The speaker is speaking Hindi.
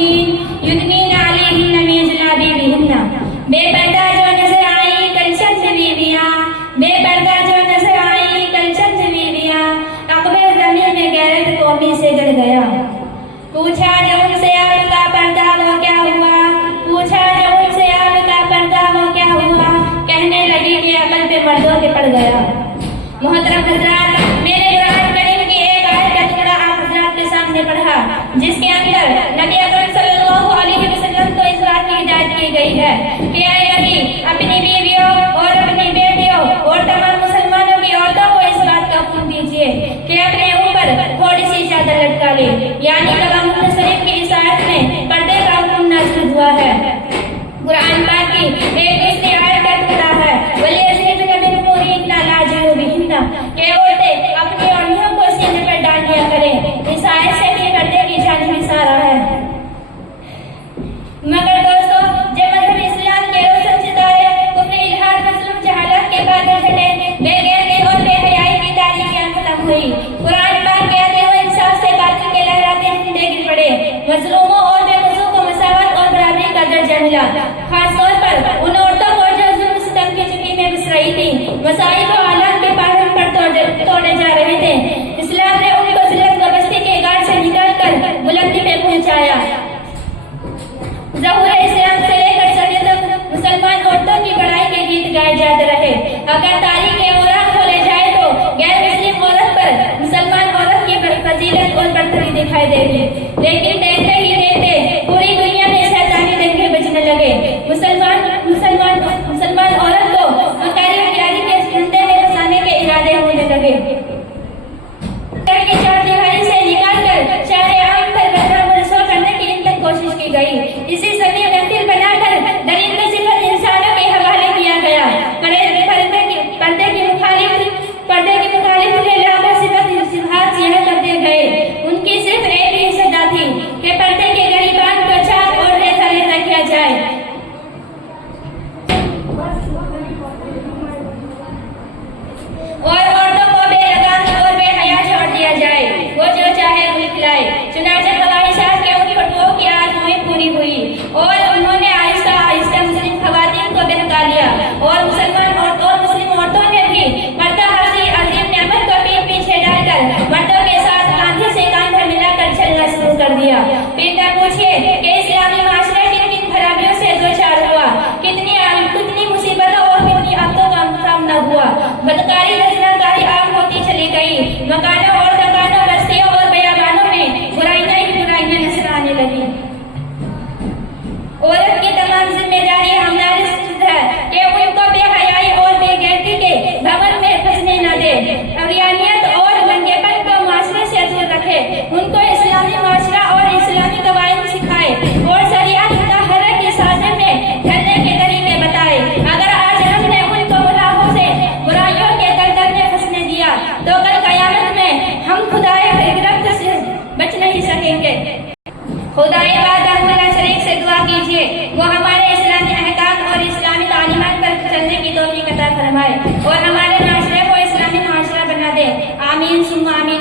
मुमिनीन युदनीन अलैहिन्ना मिन जलाबिबिहिन्ना। बेपर्दा जो नजर आई कल चंद बीवियां, बेपर्दा जो नजर आई कल चंद बीवियां, अकबर जमीन में गैरत कौमी से गड़ गया। पूछा जब उनसे आपका पर्दा वो क्या हुआ, पूछा जब उनसे आपका पर्दा वो क्या हुआ, कहने लगी कि अकल पे मर्दों के पड़ गया। मोहतरम हजरात, मेरे कुरान करीम की एक आयत का टुकड़ा आप हजरात के सामने पढ़ा, जिसके अंदर नबी अकरम सल्लल्लाहु अलैहि वसल्लम को इस बात की हिदायत की गई है कि ऐ नबी, अपनी बीवियों और अपनी बेटियों और तमाम मुसलमानों की औरतों को इस बात का हुक्म दीजिए कि अपने ऊपर थोड़ी सी चादर लटका ले। यानी कलाम शरीफ की इस आयत में पर्दे का हुक्म नाज़िल हुआ है। कुरान पाक की एक दूसरी आयत का टुकड़ा है के औरतें अपनी ओढ़नियों को सीने पर डाल दिया करें। इस आयत से भी पर्दे की जांच इशारा है। मगर दोस्तों, जब मजहब इस्लाम के रोशन सितारे कुफ्र इल्हाद मजलूम जहालत के बाद घटे, बेगैरती और बेहयाई की तारीखियां खत्म हुई। कुरान पाक के अदल व इंसाफ से बातिल के लहराते झंडे गिर पड़े। मजलूमों और बेकसूरों को मसावत और बराबरी का दर्जा मिला, खासतौर पर उन औरतों को जो जुल्म सितम की चुकी में बिस रही थी। मसाइब और आलम के पहाड़ पर तोड़े जा रहे थे। इस्लाम ने उनको जिल्लत व बस्ती के गाढ़ से निकालकर बुलंदी पे पहुंचाया। ज़हूर इस्लाम से लेकर सदी तक मुसलमान औरतों की बड़ाई के गीत गाए जाते रहे। अगर तारीख के औरात खोले जाए तो गैर मुस्लिम औरत पर मुसलमान औरत की फजीलत और बरतरी दिखाई देगी। लेकिन देखते ही देखते पूरी दुनिया में शैतानी दंगे बजने लगे। मुसलमान औरत को मकारी बिलारी के झंडे में फंसाने के इरादे होने लगे। चारदीवारी से निकालकर चाहे आम पर बदनाम करने की इन तक कोशिश की गई। इसी सदी में फिर बनाकर दरिंदे सिफत इंसानों के हवाले किया गया। पर्दे की मुखालिफ सिफात यह कर दिए गए। उनकी सिर्फ एक ही सजा थी कि पर्दे के गरीबान को चाक और रेखा रेखा किया जाए और औरतों को बेलगाम और बेहया छोड़ दिया जाए। वो जो चाहे वो खिलाए। चुनाचे ख्वाहिशात के उन फतवों की आरज़ुएं पूरी हुई और उन्होंने आहिस्ता आहिस्ता मुस्लिम खवातीन को बहका लिया और मुस्लिम औरतों ने भी पर्दा हासी अजीम नेमत को पीठ पीछे डालकर मर्दों के साथ कांधे से कांधा मिलाकर चलना शुरू कर दिया। फिर न पूछिए कि इस्लामी माशरे किन किन खराबियों से दो चार हुआ, कितनी मुसीबतों और कितनी आफतों का सामना हुआ। बदकारी रचनाकारी आम होती चली गई। मकानों और दुकानों, बस्तियों और बयाबानों में बुराइयां ही बुराइयां नजर आने लगी। औरत की तमाम जिम्मेदारी हमारी है कि उनको बेहयाई और बेगैरती के भंवर में फंसने न दे। अरियानियत और गंगेपन को माशरे से दूर रखे। उनको इस्लामी माशरा और इस्लामी कवायद सिखाए और शरीयत मुतहर्रा की साज़े में ढलने के तरीके बताए। अगर आज हमने उनको गुनाहों से बुराइयों के दलदल में फंसने दिया तो कल कयामत में हम खुदाए गिरफ्त से बच नहीं सकेंगे। खुदाए शरीक से दुआ कीजिए वो हमारे इस्लामी अहकाम और इस्लामी तालीमात पर चलने की तौफीक अता फरमाए और हमारे माशरे को इस्लामी माशरा बना दे। आमीन सुम्मा आमीन।